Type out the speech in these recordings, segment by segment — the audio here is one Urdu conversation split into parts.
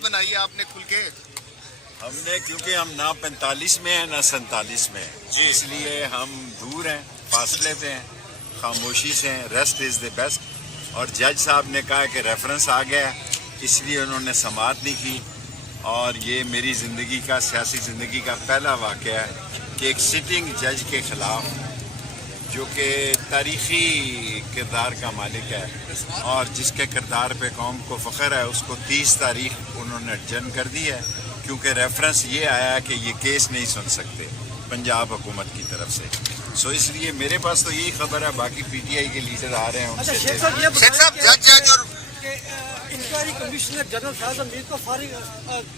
عید منائی آپ نے کھل کے؟ ہم نے کیونکہ ہم نہ 45 میں ہیں نہ 47 میں ہیں جی۔ اس لیے ہم دور ہیں، فاصلے پہ ہیں، خاموشی سے ہیں. Rest is the best. اور جج صاحب نے کہا کہ ریفرنس آ گیا اس لیے انہوں نے سماعت نہیں کی. اور یہ میری زندگی کا، سیاسی زندگی کا پہلا واقعہ ہے کہ ایک سٹنگ جج کے خلاف، جو کہ تاریخی کردار کا مالک ہے اور جس کے کردار پہ قوم کو فخر ہے، اس کو 30 تاریخ انہوں نے ایڈجرن کر دی ہے کیونکہ ریفرنس یہ آیا کہ یہ کیس نہیں سن سکتے پنجاب حکومت کی طرف سے. سو اس لیے میرے پاس تو یہی خبر ہے، باقی پی ٹی آئی کے لیڈر آ رہے ہیں ان سے. شیخ صاحب جج اور انکوائری کمشنر جنرل فیض امیر کو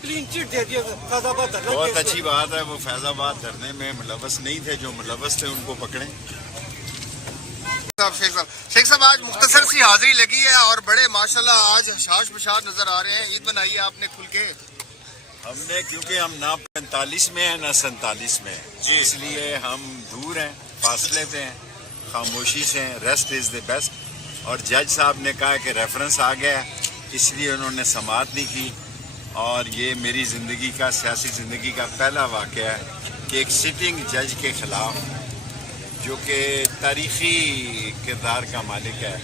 کلین چٹ دے دیا فیض آباد دھرنا. بہت اچھی بات ہے، وہ فیض آباد دھرنے میں ملوث نہیں تھے، جو ملوث تھے ان کو پکڑیں. شیخ صاحب آج مختصر سی حاضری لگی ہے اور بڑے ماشاءاللہ آج حشاش بشاش نظر آ رہے ہیں. عید منائی آپ نے کھل کے؟ ہم نے کیونکہ ہم نہ 45 میں ہیں نہ 47 میں ہیں جی۔ اس لیے ہم دور ہیں، فاصلے پہ ہیں، خاموشی سے ہیں. Rest is the best. اور جج صاحب نے کہا کہ ریفرنس آ گیا اس لیے انہوں نے سماعت نہیں کی. اور یہ میری زندگی کا، سیاسی زندگی کا پہلا واقعہ ہے کہ ایک سٹنگ جج کے خلاف، جو کہ تاریخی کردار کا مالک ہے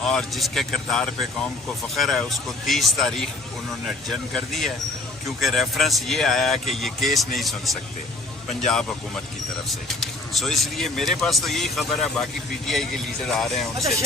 اور جس کے کردار پہ قوم کو فخر ہے، اس کو 30 تاریخ انہوں نے ایڈجرن کر دی ہے کیونکہ ریفرنس یہ آیا کہ یہ کیس نہیں سن سکتے پنجاب حکومت کی طرف سے. سو اس لیے میرے پاس تو یہی خبر ہے، باقی پی ٹی آئی کے لیڈر آ رہے ہیں ان سے.